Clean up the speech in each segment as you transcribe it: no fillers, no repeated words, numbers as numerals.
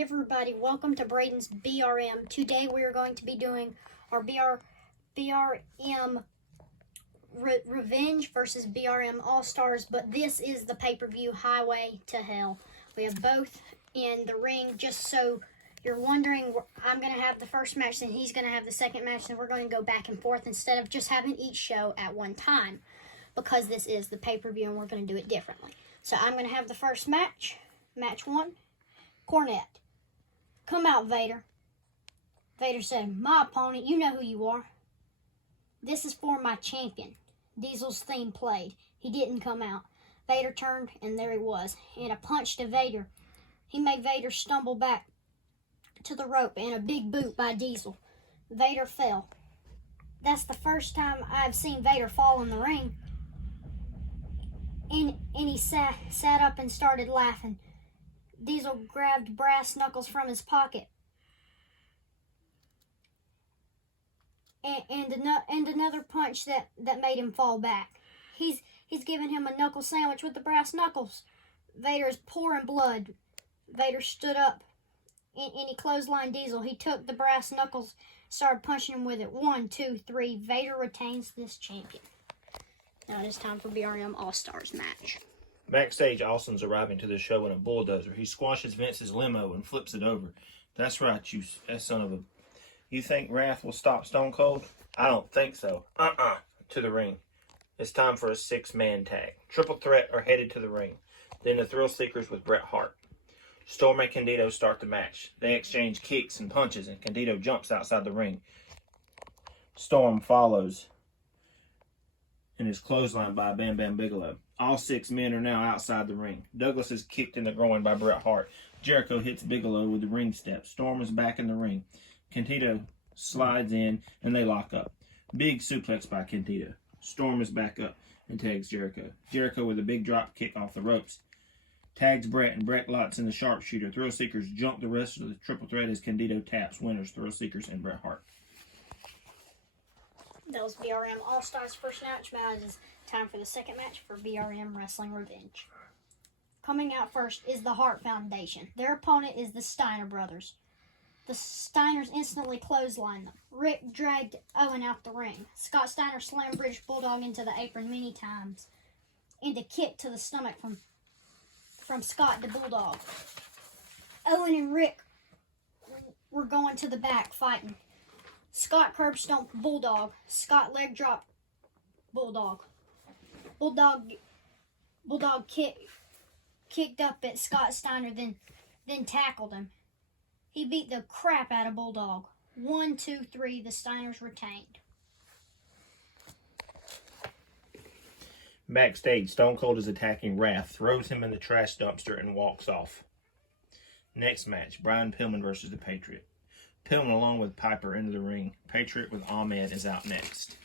Hey everybody, welcome to Braden's BRM. Today we are going to be doing our BRM Revenge versus BRM All-Stars, but this is the pay-per-view Highway to Hell. We have both in the ring, just so you're wondering. I'm going to have the first match, and he's going to have the second match, and we're going to go back and forth instead of just having each show at one time, because this is the pay-per-view and we're going to do it differently. So I'm going to have the first match, match 1, Cornette. Come out, Vader. Vader said, my opponent, you know who you are. This is for my champion. Diesel's theme played. He didn't come out. Vader turned, and there he was. And a punch to Vader. He made Vader stumble back to the rope, and a big boot by Diesel. Vader fell. That's the first time I've seen Vader fall in the ring. And he sat up and started laughing. Diesel grabbed brass knuckles from his pocket. And another punch that made him fall back. He's giving him a knuckle sandwich with the brass knuckles. Vader is pouring blood. Vader stood up and he clotheslined Diesel. He took the brass knuckles, started punching him with it. 1, 2, 3. Vader retains this champion. Now it is time for BRM All-Stars match. Backstage, Austin's arriving to the show in a bulldozer. He squashes Vince's limo and flips it over. That's right, you son of a... You think Wrath will stop Stone Cold? I don't think so. To the ring. It's time for a 6-man tag. Triple Threat are headed to the ring. Then the Thrill Seekers with Bret Hart. Storm and Candido start the match. They exchange kicks and punches, and Candido jumps outside the ring. Storm follows and is clotheslined by Bam Bam Bigelow. All 6 men are now outside the ring. Douglas is kicked in the groin by Bret Hart. Jericho hits Bigelow with the ring step. Storm is back in the ring. Candido slides in, and they lock up. Big suplex by Candido. Storm is back up and tags Jericho. Jericho with a big drop kick off the ropes. Tags Bret, and Bret locks in the sharpshooter. Thrill Seekers jump the rest of the Triple Threat as Candido taps. Winners, Thrill Seekers and Bret Hart. That was BRM All-Stars first match. Now it is time for the second match for BRM Wrestling Revenge. Coming out first is the Hart Foundation. Their opponent is the Steiner brothers. The Steiners instantly clotheslined them. Rick dragged Owen out the ring. Scott Steiner slammed British Bulldog into the apron many times. And a kick to the stomach from Scott to Bulldog. Owen and Rick were going to the back fighting. Scott curb stomped Bulldog. Scott leg dropped Bulldog. Bulldog kicked up at Scott Steiner, then tackled him. He beat the crap out of Bulldog. 1, 2, 3. The Steiners retained. Backstage, Stone Cold is attacking Wrath, throws him in the trash dumpster, and walks off. Next match, Brian Pillman versus the Patriot. Pillman along with Piper into the ring. Patriot with Ahmed is out next.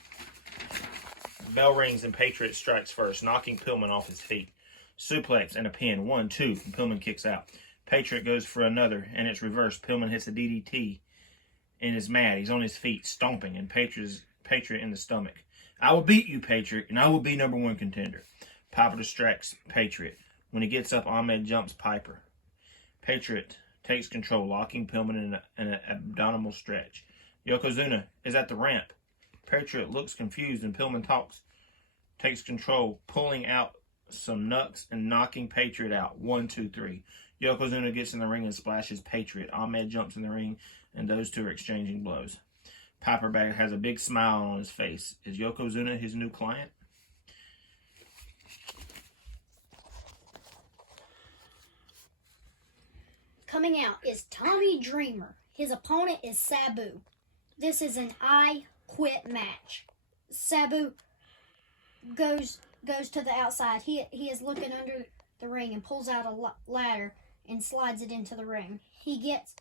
Bell rings and Patriot strikes first, knocking Pillman off his feet. Suplex and a pin. 1, 2, and Pillman kicks out. Patriot goes for another, and it's reversed. Pillman hits a DDT and is mad. He's on his feet, stomping, and Patriot in the stomach. I will beat you, Patriot, and I will be #1 contender. Piper distracts Patriot. When he gets up, Ahmed jumps Piper. Patriot takes control, locking Pillman in an abdominal stretch. Yokozuna is at the ramp. Patriot looks confused, and Pillman takes control, pulling out some knucks and knocking Patriot out. 1, 2, 3. Yokozuna gets in the ring and splashes Patriot. Ahmed jumps in the ring, and those two are exchanging blows. Piper has a big smile on his face. Is Yokozuna his new client? Coming out is Tommy Dreamer. His opponent is Sabu. This is an I Quit match. Sabu goes to the outside. He is looking under the ring and pulls out a ladder and slides it into the ring. He gets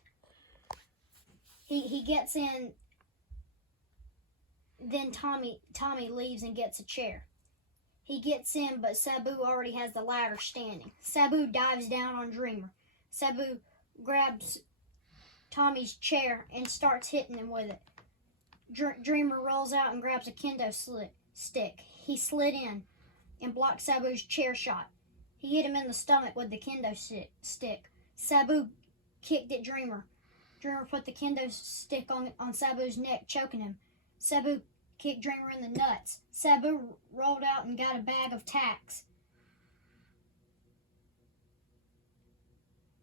in. Then Tommy leaves and gets a chair. He gets in, but Sabu already has the ladder standing. Sabu dives down on Dreamer. Sabu grabs Tommy's chair and starts hitting him with it. Dreamer rolls out and grabs a kendo stick. He slid in and blocked Sabu's chair shot. He hit him in the stomach with the kendo stick. Sabu kicked at Dreamer. Dreamer put the kendo stick on Sabu's neck, choking him. Sabu kicked Dreamer in the nuts. Sabu rolled out and got a bag of tacks.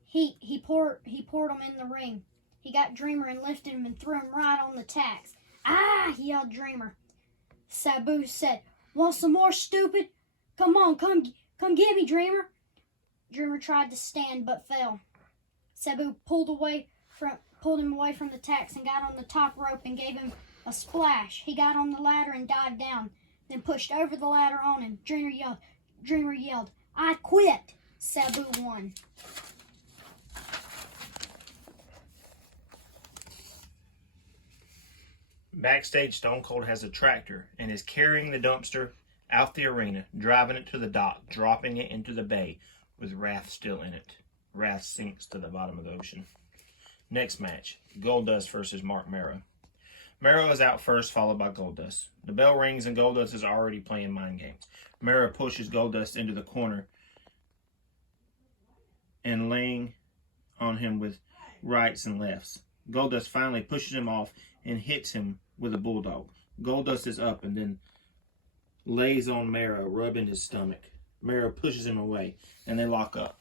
He poured them in the ring. He got Dreamer and lifted him and threw him right on the tacks. Ah! Yelled Dreamer. Sabu said, "Want some more, stupid? Come on, come get me, Dreamer." Dreamer tried to stand but fell. Sabu pulled him away from the tacks and got on the top rope and gave him a splash. He got on the ladder and dived down, then pushed over the ladder on him. Dreamer yelled, "I quit." Sabu won. Backstage, Stone Cold has a tractor and is carrying the dumpster out the arena, driving it to the dock, dropping it into the bay with Wrath still in it. Wrath sinks to the bottom of the ocean. Next match, Goldust versus Mark Mero. Mero is out first, followed by Goldust. The bell rings and Goldust is already playing mind games. Mero pushes Goldust into the corner and laying on him with rights and lefts. Goldust finally pushes him off and hits him with a bulldog. Goldust is up and then lays on Mero, rubbing his stomach. Mero pushes him away and they lock up.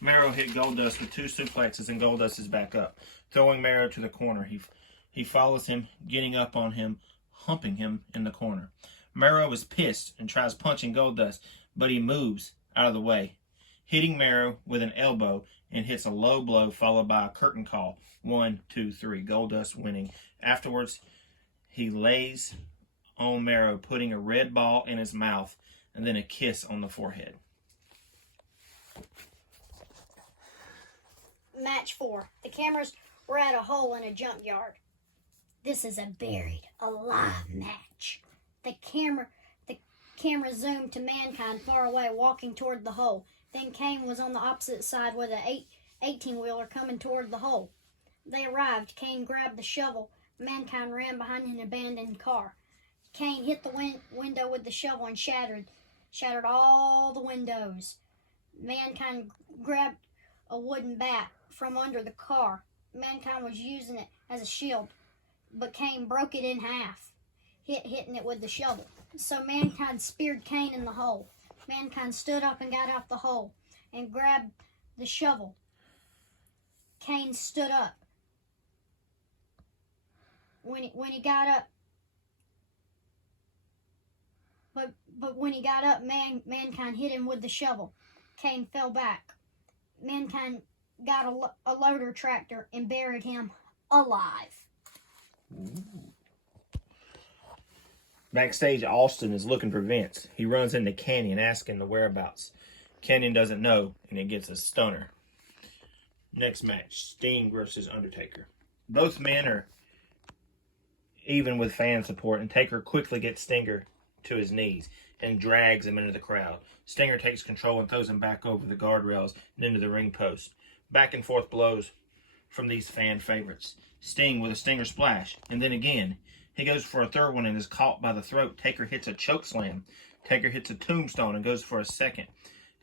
Mero hit Goldust with 2 suplexes and Goldust is back up, throwing Mero to the corner. He follows him, getting up on him, humping him in the corner. Mero is pissed and tries punching Goldust, but he moves out of the way, hitting Mero with an elbow and hits a low blow followed by a curtain call. 1, 2, 3. Goldust winning. Afterwards, he lays on Mero, putting a red ball in his mouth and then a kiss on the forehead. Match 4. The cameras were at a hole in a junkyard. This is a buried alive match. The camera zoomed to Mankind far away, walking toward the hole. Then Kane was on the opposite side with a 18-wheeler coming toward the hole. They arrived. Kane grabbed the shovel. Mankind ran behind an abandoned car. Kane hit the window with the shovel and shattered all the windows. Mankind grabbed a wooden bat from under the car. Mankind was using it as a shield, but Kane broke it in half, hitting it with the shovel. So Mankind speared Kane in the hole. Mankind stood up and got out the hole and grabbed the shovel. Kane stood up. When he got up, but when he got up, Mankind hit him with the shovel. Kane fell back. Mankind got a loader tractor and buried him alive. Ooh. Backstage, Austin is looking for Vince. He runs into Canyon asking the whereabouts. Canyon doesn't know, and he gets a stunner. Next match, Sting versus Undertaker. Both men are even with fan support, and Taker quickly gets Stinger to his knees and drags him into the crowd. Stinger takes control and throws him back over the guardrails and into the ring post. Back and forth blows from these fan favorites. Sting with a Stinger splash, and then again. He goes for a third one and is caught by the throat. Taker hits a choke slam. Taker hits a tombstone and goes for a second.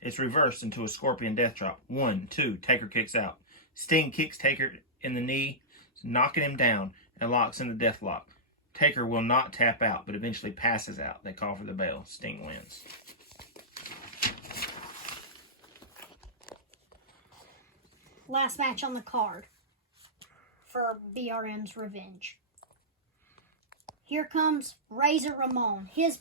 It's reversed into a scorpion death drop. 1, 2, Taker kicks out. Sting kicks Taker in the knee, knocking him down, and locks in the death lock. Taker will not tap out, but eventually passes out. They call for the bell. Sting wins. Last match on the card for BRM's Revenge. Here comes Razor Ramon. His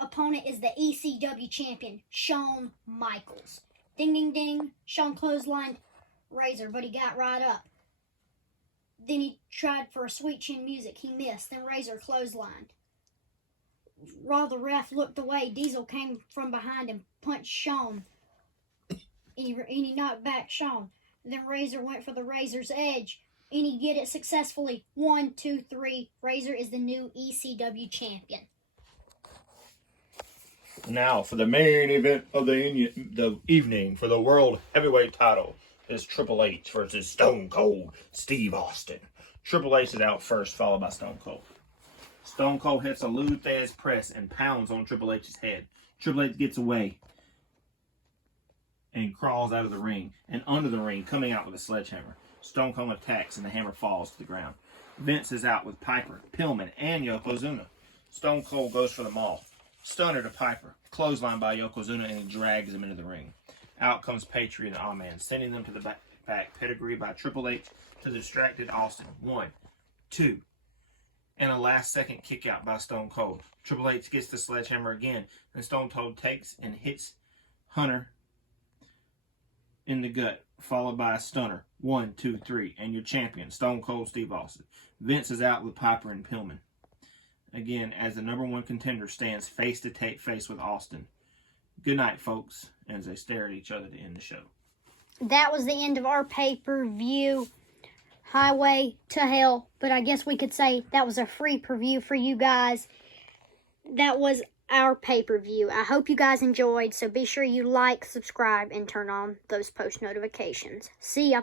opponent is the ECW champion, Shawn Michaels. Ding, ding, ding. Shawn clotheslined Razor, but he got right up. Then he tried for a sweet chin music. He missed. Then Razor clotheslined. While the ref looked away, Diesel came from behind and punched Shawn. And he knocked back Shawn. Then Razor went for the Razor's Edge. And he get it successfully. 1, 2, 3. Razor is the new ECW champion. Now for the main event of the evening for the World Heavyweight title is Triple H versus Stone Cold Steve Austin. Triple H is out first, followed by Stone Cold. Stone Cold hits a Lou Thesz press and pounds on Triple H's head. Triple H gets away and he crawls out of the ring and under the ring, coming out with a sledgehammer. Stone Cold attacks and the hammer falls to the ground. Vince is out with Piper, Pillman, and Yokozuna. Stone Cold goes for them all. Stunner to Piper, clothesline by Yokozuna, and he drags him into the ring. Out comes Patriot and Allman, sending them to the back. Pedigree by Triple H to the distracted Austin. 1, 2, and a last-second kick-out by Stone Cold. Triple H gets the sledgehammer again, and Stone Cold takes and hits Hunter in the gut, followed by a stunner. 1, 2, 3, and your champion, Stone Cold Steve Austin. Vince is out with Piper and Pillman. Again, as the #1 contender stands face-to-face with Austin. Good night, folks, as they stare at each other to end the show. That was the end of our pay-per-view, Highway to Hell. But I guess we could say that was a free preview for you guys. That was our pay-per-view. I hope you guys enjoyed, so be sure you like, subscribe, and turn on those post notifications. See ya.